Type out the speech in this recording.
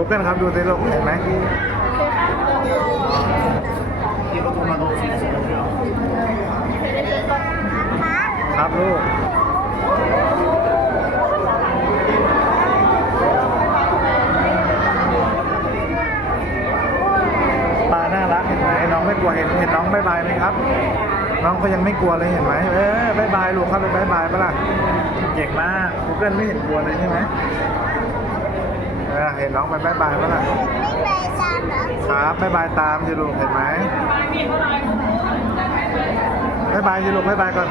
ลูกกันครับดูสิลูกเห็นไหมครับลูกปลาน่ารักเห็นไหมน้องไม่กลัวเห็นน้องบายบายไหมครับน้องเขายังไม่กลัวเลยเห็นไหมบายบายลูกครับบายบายปะล่ะเก่งมากกูเกิลไม่เห็นกลัวเลยใช่ไหมเห็นน้องไปบายบายปะล่ะไม่ไปตามเหรอครับบายบายตามสิลูกเห็นไหมบายบายสิลูกบายบายก่อน